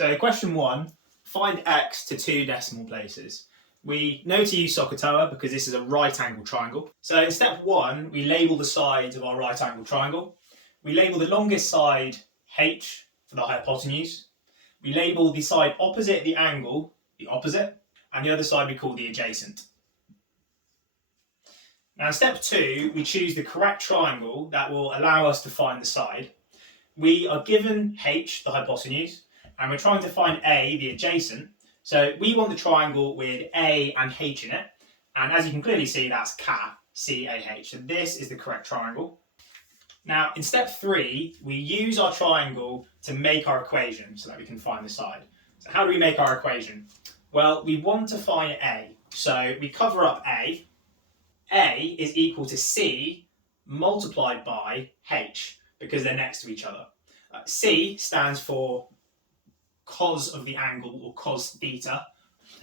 So question 1, find x to 2 decimal places. We know to use Soh CahToa because this is a right angle triangle. So in step 1, we label the sides of our right angle triangle. We label the longest side h for the hypotenuse. We label the side opposite the angle the opposite, and the other side we call the adjacent. Now in step 2, we choose the correct triangle that will allow us to find the side. We are given h, the hypotenuse, and we're trying to find a, the adjacent. So we want the triangle with a and h in it, and as you can clearly see, that's CAH, C-A-H. So this is the correct triangle. Now in step 3, we use our triangle to make our equation so that we can find the side. So how do we make our equation? Well, we want to find a, so we cover up a. A is equal to c multiplied by h, because they're next to each other. C stands for cos of the angle, or cos theta,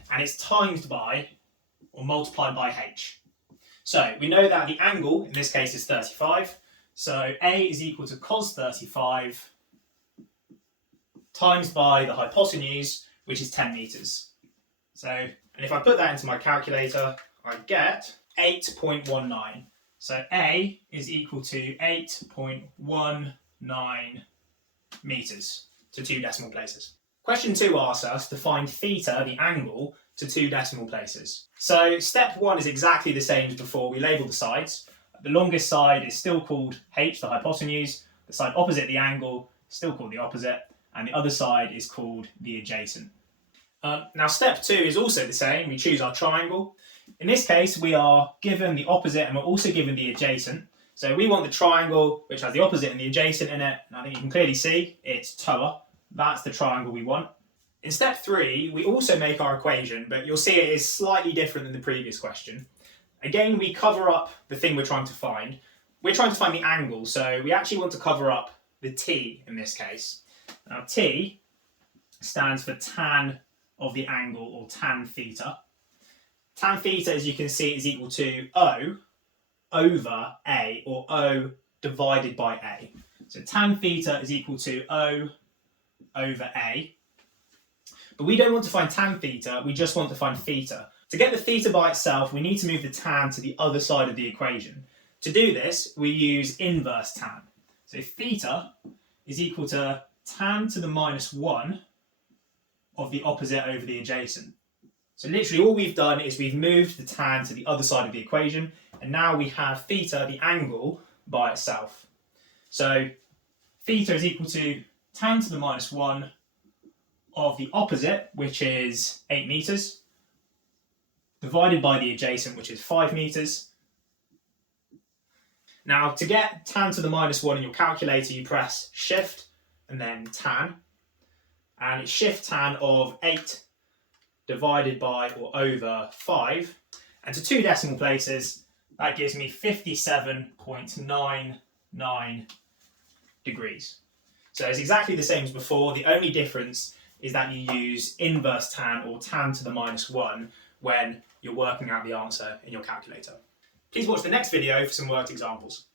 and it's times by or multiplied by h. So we know that the angle in this case is 35, so A is equal to cos 35 times by the hypotenuse, which is 10 meters. So, and if I put that into my calculator, I get 8.19. So A is equal to 8.19 meters to 2 decimal places. Question 2 asks us to find theta, the angle, to 2 decimal places. So step 1 is exactly the same as before. We label the sides. The longest side is still called h, the hypotenuse. The side opposite the angle is still called the opposite. And the other side is called the adjacent. Now step 2 is also the same. We choose our triangle. In this case, we are given the opposite and we're also given the adjacent. So we want the triangle which has the opposite and the adjacent in it. And I think you can clearly see it's TOA. That's the triangle we want. In step 3, we also make our equation, but you'll see it is slightly different than the previous question. Again, we cover up the thing we're trying to find. We're trying to find the angle, so we actually want to cover up the t in this case. Now t stands for tan of the angle, or tan theta. Tan theta, as you can see, is equal to O over A, or O divided by A. So tan theta is equal to O over A. But we don't want to find tan theta, we just want to find theta. To get the theta by itself, we need to move the tan to the other side of the equation. To do this, we use inverse tan. So theta is equal to tan to the minus 1 of the opposite over the adjacent. So literally all we've done is we've moved the tan to the other side of the equation, and now we have theta, the angle, by itself. So theta is equal to tan to the minus 1 of the opposite, which is 8 meters, divided by the adjacent, which is 5 meters. Now to get tan to the minus 1 in your calculator, you press shift and then tan, and it's shift tan of 8 divided by or over 5, and to 2 decimal places that gives me 57.99 degrees. So it's exactly the same as before. The only difference is that you use inverse tan, or tan to the minus 1, when you're working out the answer in your calculator. Please watch the next video for some worked examples.